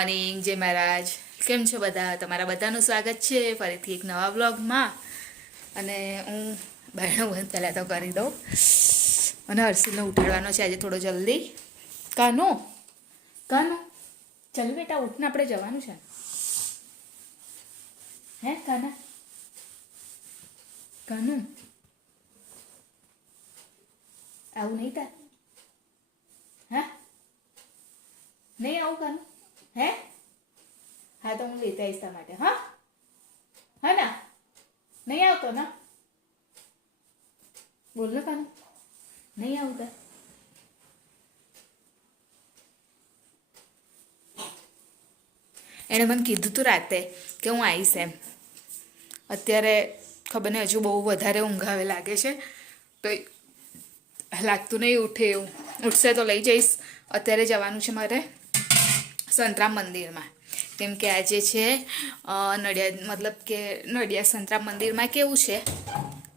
Morning જય મહારાજ. કેમ છો બધા? તમારા બધાનું સ્વાગત છે ફરીથી એક નવા વ્લોગમાં. અને હું બહેનો બંધ પહેલાં તો કરી દઉં. અને હર્ષિલને ઉઠાડવાનો છે આજે થોડો જલ્દી. કાનો કાનો ચાલ બેટા ઉઠને, આપણે જવાનું છે. હે કાના કાનું આવું નહીં તાર? હા નહીં આવું કાનું? હે હા તો હું લેતા આવીશ તમારા માટે. હા હા ના નહીં આવતો ના? બોલ ને કાનું, નહીં આવતા? એણે મને કીધું તું રાતે કે હું આવીશ એમ. અત્યારે ખબર નહીં, હજુ બહુ વધારે ઊંઘ આવે લાગે છે તો લાગતું નહીં ઉઠે એવું. ઉઠશે તો લઈ જઈશ. અત્યારે જવાનું છે મારે સંતરામ મંદિરમાં, કેમ કે આજે છે નડિયાદ, મતલબ કે નડિયાદ સંતરામ મંદિરમાં કેવું છે,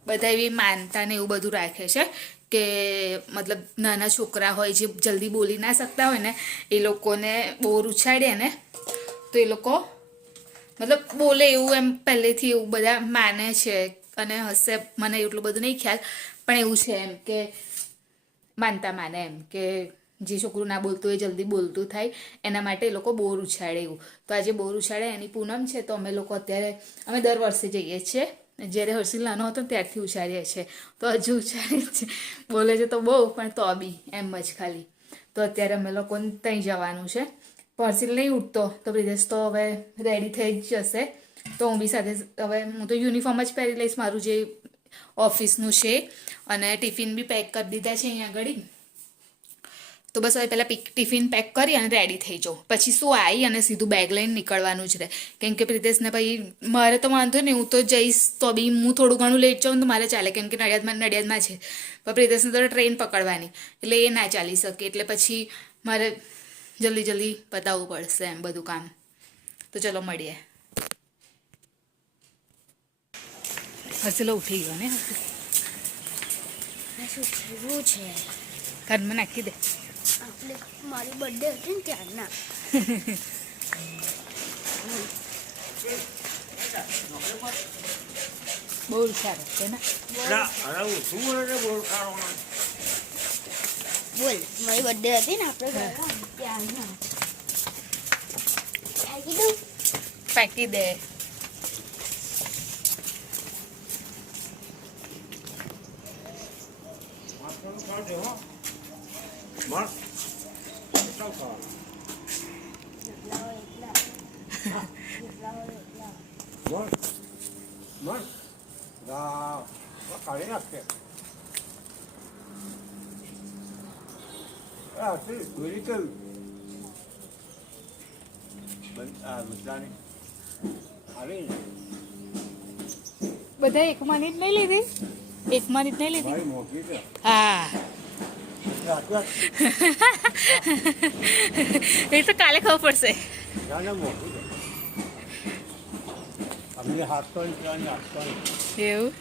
બધા એવી માનતા ને એવું બધું રાખે છે કે મતલબ નાના છોકરા હોય જે જલ્દી બોલી ના શકતા હોય ને, એ લોકોને બોર ઉછાળે ને તો એ લોકો મતલબ બોલે એવું એમ પહેલેથી એવું બધા માને છે. અને હશે, મને એટલું બધું નહીં ખ્યાલ, પણ એવું છે એમ કે માનતા માને એમ કે જે છોકરું ના બોલતું હોય જલ્દી બોલતું થાય, એના માટે એ લોકો બોર ઉછાળે એવું. તો આજે બોર ઉછાળે એની પૂનમ છે, તો અમે લોકો અત્યારે અમે દર વર્ષે જઈએ છીએ. જ્યારે હર્ષિલ નાનો હતો ત્યારથી ઉછાળીએ છીએ, તો હજુ ઉછાળીએ છીએ. બોલે છે તો બહુ, પણ તો બી એમ જ ખાલી. તો અત્યારે અમે લોકોને ત્યાં જવાનું છે. હર્ષિલ નહીં ઉઠતો તો બ્રિજેશ તો હવે રેડી થઈ જ જશે. તો હું બી સાથે હવે હું તો યુનિફોર્મ જ પહેરી લઈશ મારું જે ઓફિસનું છે. અને ટિફિન બી પેક કરી દીધા છે અહીંયા આગળ. તો બસ હવે પહેલાં ટિફિન પેક કરી અને રેડી થઈ જાઉં. પછી શું આવી અને સીધું બેગ લઈને નીકળવાનું જ રહે. કેમ કે પ્રિતેશને ભાઈ મારે તો વાંધો નહીં, હું તો જઈશ તો બી હું થોડું ઘણું લેટ જાઉં તો મારે ચાલે, કેમ કે નડિયાદમાં છે. પણ પ્રિતેશને તો ટ્રેન પકડવાની, એટલે એ ના ચાલી શકે. એટલે પછી મારે જલ્દી પતાવવું પડશે એમ બધું કામ. તો ચલો મળીએ. હર્ષિલો ઉઠી ગયો ને? શું છે? કાનમાં નાખી દે. આપણે મારી બર્થડે હતી ને ત્યારના. બહુ સારું છે ને? બોલ, મારી બર્થડે હતી ને આપણે ત્યારના. કીધું પાકી દે. બધા એક મિનિટ નહીં લીધી? એક મિનિટ નહીં લીધી? હા એ તો કાલે ખબર પડશે. એવું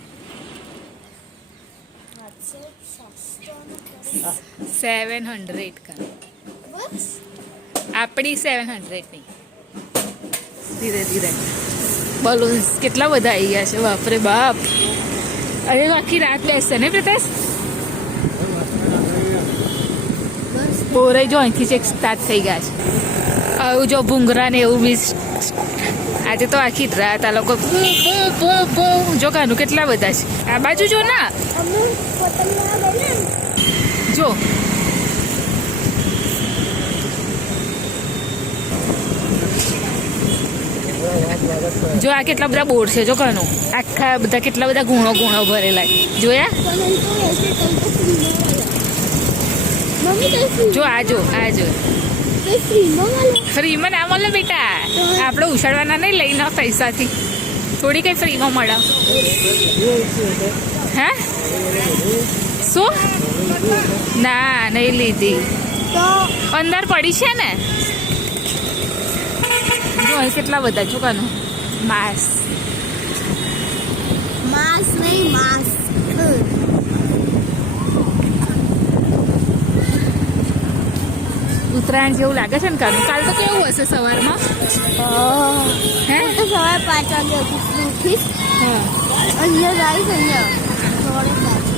700 का આપણી 700 ની. ધીરે ધીરે બલૂન્સ કેટલા બધા આવી ગયા છે, બાપરે બાપ. અરે આખી રાત બેસશે ને પ્રિતેશ? બોરે જો અહીંથી ચેક સ્ટાર્ટ થઈ ગયા છે. આવું જો ભૂંગરા ને એવું બી આજે તો આખી રાત આ લોકો જો કાનું કેટલા બધા છે. આ બાજુ જો ના, જો જો આ કેટલા બધા બોર્ડ છે. જો કાનું આખા બધા કેટલા બધા ગુણો ભરેલા જોયા? જો આ જો ફ્રીમાં ના મળે બેટા, આપણે ઉછાળવાના નહીં લઈને પૈસાથી, થોડી કઈ ફ્રીમાં મળે. હે શું? ના નહીં લીધી, અંદર પડી છે ને. જો અહીં કેટલા બધા ચોકાનું માસ નહીં માસ. ઉત્તરાયણ જેવું લાગે છે ને કાલ તો કેવું હશે સવારમાં હે હું તો સવારે 5 વાગે ઉઠીશ હા અહીંયા જઈશ અહીંયા સવારે 5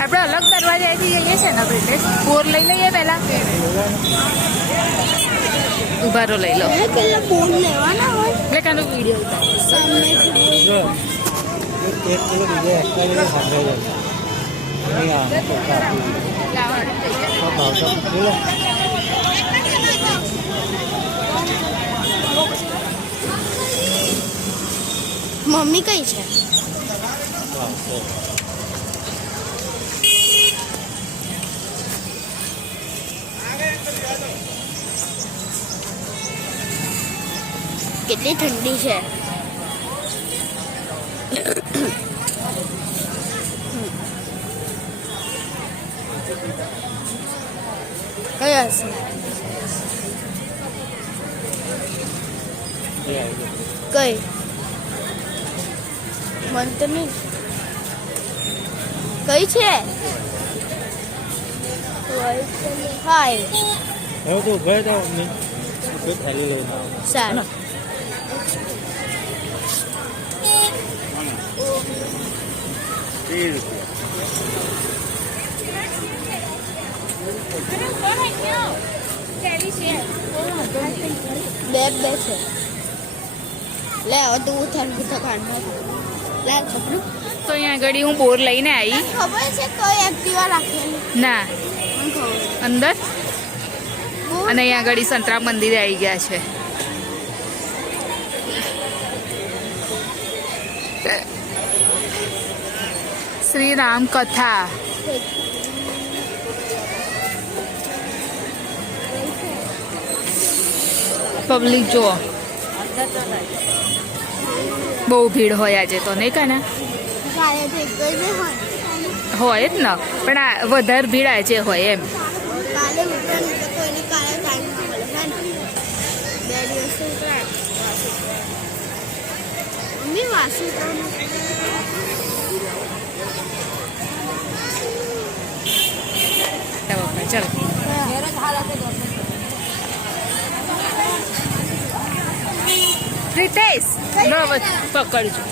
આપણે અલગ દરવાજાથી જઈએ છે ને બ્રિટેશ બોર લઈ લઈએ પહેલા ઉભારો લઈ લો પેલા બોલ લેવાના હોય એટલે કાનો વિડીયો સામેથી જો એક કિલો બીજે એક્સ્ટ્રા બીજે ખાંડે જાય નહીં આવે તો ભાવ તો બોલો મમ્મી કઈ છે કેટલી ઠંડી છે કઈ હશે કઈ મન તો નહીં કઈ છે હાય હવે તો ઉભા હતા મમ્મી કોઈ થેલી લઈને આવો સારું બે છે લે હવે તું ઠંડુ તો ખાંડ લે છોકરું તો અહીંયા આગળ હું બોર લઈને આવી ખબર છે કઈ એક્ટિવા રાખેલી ના મને ખબર અંદર અને અહીંયા આગળ સંતરા મંદિરે આવી ગયા છે શ્રી રામ કથા પબ્લિક જુઓ બહુ ભીડ હોય આજે તો નહીં કાને કાલે તો એક જ હોય હોય જ ને પણ આ વધારે ભીડ આજે હોય એમ કાલે ઉતરાણ તો કોઈને કાલે ટાઈમ ના મળે હે ને 2 દિવસ તો ઉતરાણ મમ્મી વાસી ઉતરાણ ચાલો પ્રિતેશ લો પકડજો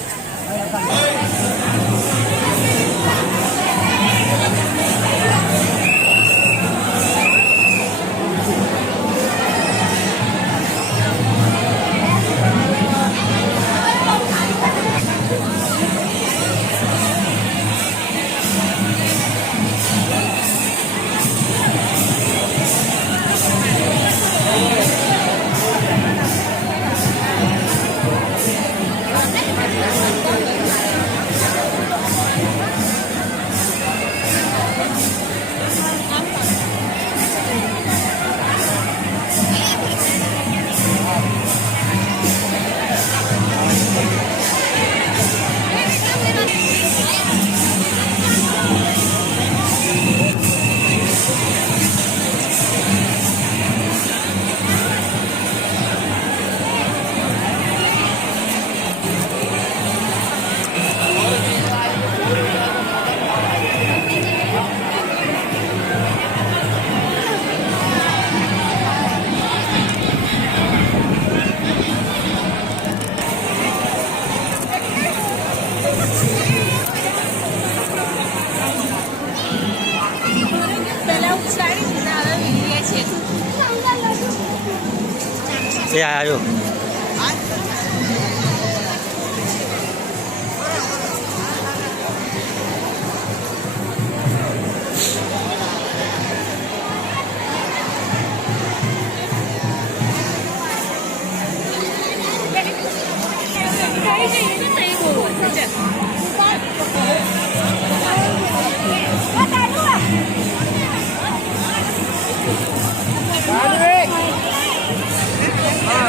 એ આવ્યો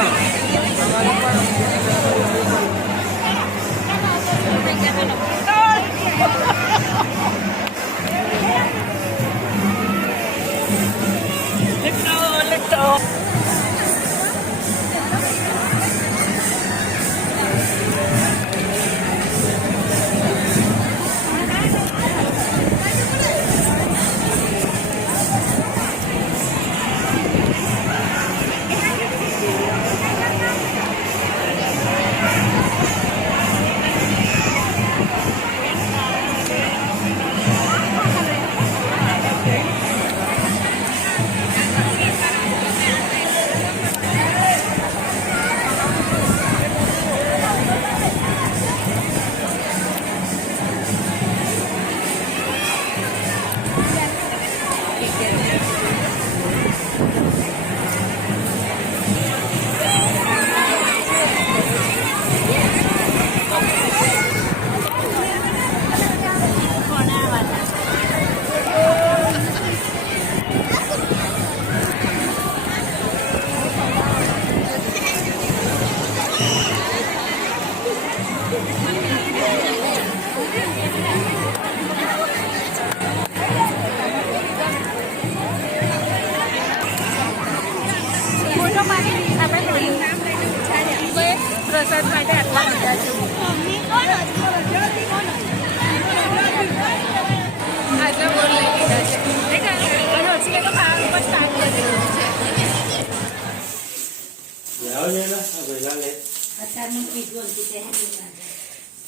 હા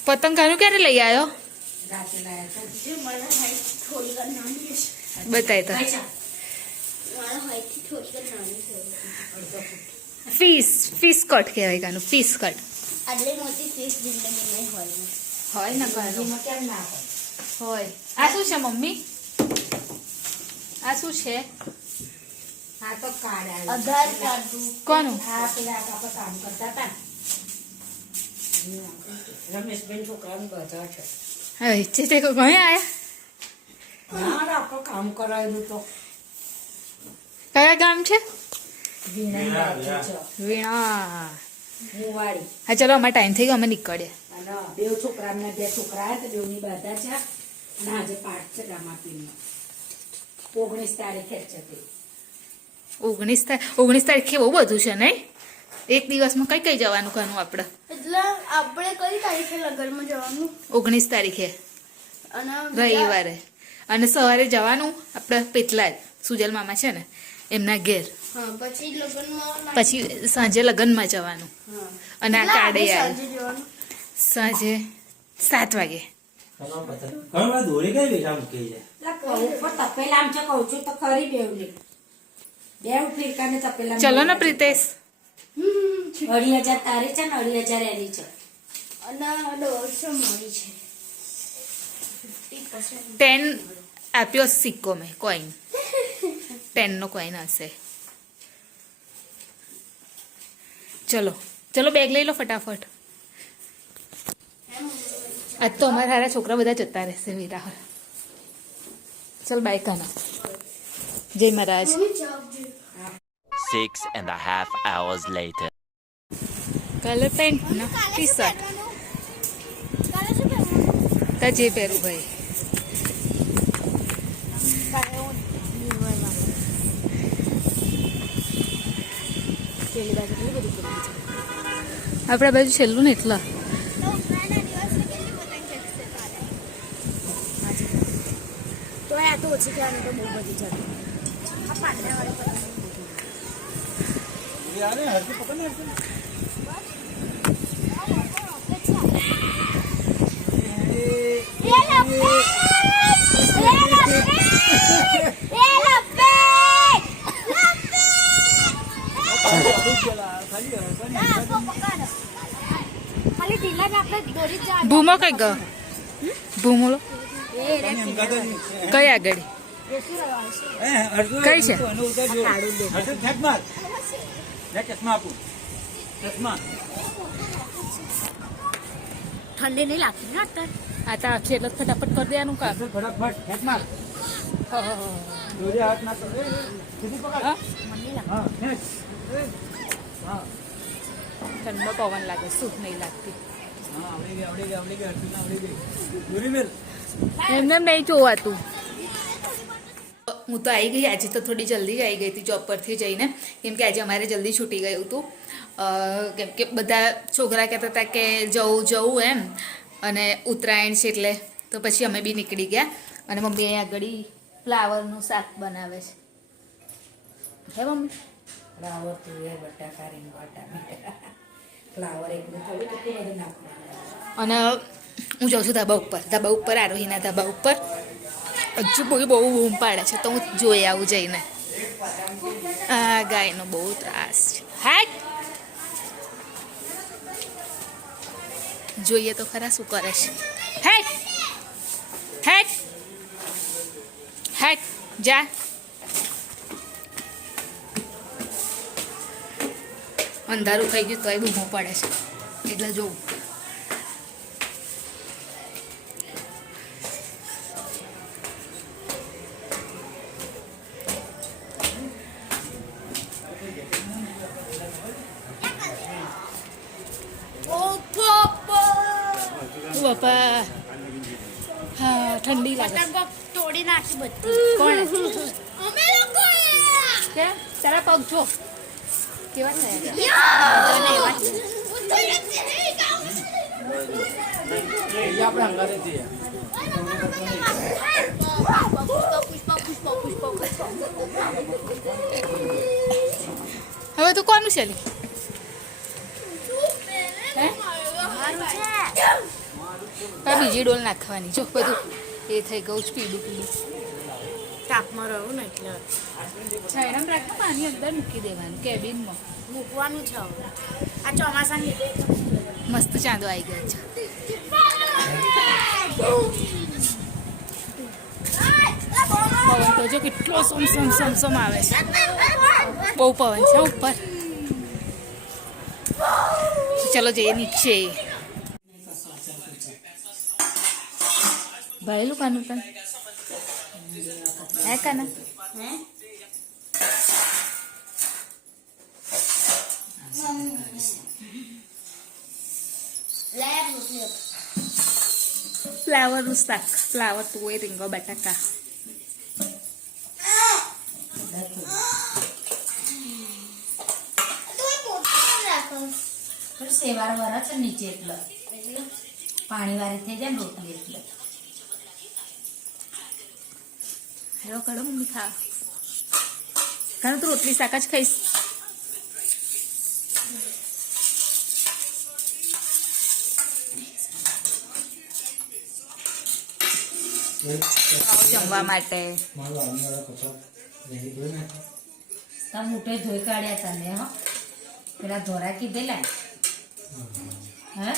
પતંગ કાનું ક્યારે લઈ આવ્યો બતાય તો ફિશ કટ કહેવાય કાનું ફિશ કટ આટલી મોટી ફીસ જિંદગીમાં હોય હોય ને કાનું હોય આ શું છે મમ્મી આ શું છે હા તો કાર્ડ આવ્યું. આધાર કાર્ડ કોનું આ પેલા આપણે કામ કરતા હતા ને. રમેશબેન છોકરાનું બધા છે. હા છે તે ઘણા આયા ના આપણે કામ કરાયેલું તો કયા ગામ છે વીણા છે વીણા મુવાડી હા ચલો અમારે ટાઈમ થઈ ગયો અમે નીકળ્યા અને બે છોકરાના બે છોકરા હતા બેવની બાધા છે અને આજે પાઠ છે રામાપીરનો 19 તારીખે જ છે તે 19 તારીખે બહુ બધું છે નહીં એક દિવસમાં કઈ કઈ જવાનું કાનું આપણે એટલે આપણે કઈ તારીખે લગ્નમાં જવાનું 19 તારીખે અને રવિવારે અને સવારે જવાનું આપણે પેટલા જ સુજલ મામા છે ને એમના ઘેર હા પછી લગ્નમાં પછી સાંજે લગ્નમાં જવાનું હા અને આ કાઢે આપણે આવે સાંજે જવાનું સાંજે 7 વાગે દોરી કઈ બેઠા મૂકી છે એટલે કહું પણ તપેલામ છે કહું છું તો ખરી બેવની બેવ ફિરકાને તપેલા ચલો ને પ્રિતેશ 2,500 તારી છે ને 2,500 એની છે અને 150 મળી છે 50% 10 આપ્યો સિક્કો મેં કોઈન 10 નો કોઈન હશે ચલો બેગ લઈ લો ફટાફટ આજ તો અમારા સારા છોકરા બધા જતા રહેશે વીરા ચલ બાય કાના જય મહારાજ 6.5 hours later. કલર પેન્ટ ના ટી શર્ટ કાલે શું પહેરવાનું? તા જે પહેરું ભાઈ કાલે હું નિર્મળમાં. પેલી બાજુ કેટલી બધી પતંગ છે. આપણા બાજુ છેલ્લું ને એટલા તો ઉત્તરાયણના દિવસે કેટલી પતંગ ચગશે કાલે? તો આ તો ઓછી કહેવાનું તો બહુ બધી છે આ પાંદડાવાળી પતંગ ખાલી ઢીલા ને આપણે દોરી જ ભૂમો કઈ ગયો ભૂમોલો કઈ આગળ કઈ છે ઠંડી નહીં લાગતી ને અત્યારે આ તો આખી એટલે ફટાફટ કરી દેવાનું કામ ફટાફટ ખેંચ માર દોરી હાથ ના તો હા? મને નહીં હા ખેંચ ઠંડો પવન લાગે સૂટ નહીં લાગતી હા આવડી ગઈ અર્જુન આવડી ગઈ દોરી મેલ એમને નહીં જોવાતું હું તો આવી ગઈ આજે તો થોડી જલ્દી જ આવી ગઈ હતી જોબ પરથી જઈને કેમ કે આજે અમારે જલ્દી છૂટી ગયું હતું કેમ કે બધા છોકરા કહેતા હતા કે જવું એમ અને ઉત્તરાયણ છે એટલે તો પછી અમે બી નીકળી ગયા અને મમ્મી અહીંયા આગળ ફ્લાવરનું શાક બનાવે છે હે મમ્મી ફ્લાવર તુવેર બટાકા રીંગણા ફ્લાવર એકદમ થોડું કેટલું બધું નાખવાનું અને હું જાઉં છું ધાબા ઉપર આરોહીના ધાબા ઉપર હજુ બહુ બૂમ પાડે છે તો હું જોઈ આવું જઈને આ ગાયનો બહુ ત્રાસ છે હાટ જોઈએ તો ખરા શું કરે છે હેટ હેટ હેટ જા અંધારું થઈ ગયું તોય બૂમો પડે છે એટલે જોઉં બાપા હા ઠંડી લાગે પતંગો તોડી નાખી બધી કોણ અમે લોકો કે તારા પગ જો કેવા થયા હવે તું કોનું છે લી? હે આ બીજી ડોલ નાખવાની જો બધું એ થઈ ગયું છે પીળું પીળું તાપમાં રહું ને એટલે છાયડામાં રાખતા પાણી અંદર મૂકી દેવાનું કેબિનમાં મૂકવાનું છે હવે આ ચોમાસાની લીધે મસ્ત ચાંદો આવી ગયો છે પવન તો જો કેટલો સમસમ આવે છે બહુ પવન છે ઉપર ચલો જઈએ નીચે ભરેલું કાનું તને હે કાના ફ્લાવરનું શાક ફ્લાવર તુવેર રીંગો બટાકા સેવાર વરા છે નીચે એટલે પાણી વાળી થઈ જાય ને રોટલી એટલે હેલો કાઢો મમ્મી ખા કારણ તું રોટલી શાક જ ખાઈશ આવો જમવા માટે તમે મોટે ધોઈ કાઢ્યા તને હો પેલા ધોરા કીધેલા હે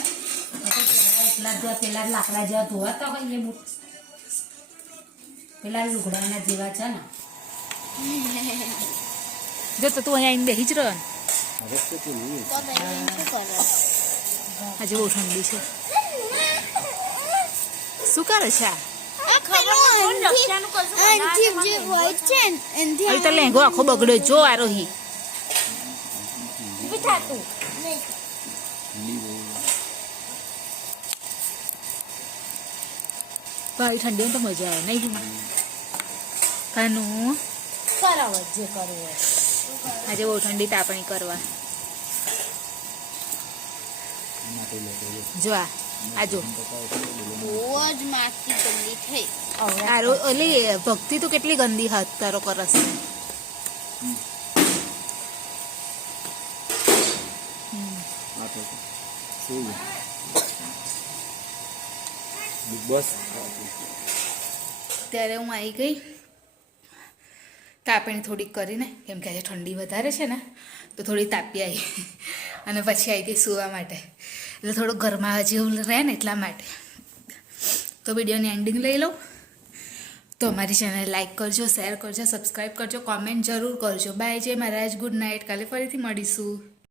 એટલા ધોવા પેલા લાકડા જેવા ધોવાતા હોય એ પેલા લુગડાના જેવા છે ને જો તો તું અહીંયા આવીને બેસી જ રહ્યો ને તો બેન શું કરો આજે બહુ ઠંડી છે શું કરે છે આ આ ખબર રક્ષાનું કશું આનથી જે white છે ને એનથી અહીં તો લેંગો આખો બગડ્યો જો આરોહી બી થાતું ભાઈ ઠંડી તો મજા આવે નહીં ભૂમા કાનું કરાવો જે કરવું હોય આજે બહુ ઠંડી તાપણી કરવા જો આ જો બહુ જ માટી ગંદી થઈ આરો ઓલી ભક્તિ તો કેટલી ગંદી હાથ તારો કરસ ત્યારે હું આવી ગઈ તાપણી થોડીક કરીને કેમ કે આજે ઠંડી વધારે છે ને તો થોડી તાપી આવી અને પછી આવી ગઈ સૂવા માટે એટલે થોડું ઘરમાં જેવું રહે ને એટલા માટે તો વિડીયોની એન્ડિંગ લઈ લઉં તો અમારી ચેનલ લાઈક કરજો શેર કરજો સબસ્ક્રાઈબ કરજો કોમેન્ટ જરૂર કરજો બાય જય મહારાજ ગુડ નાઇટ કાલે ફરીથી મળીશું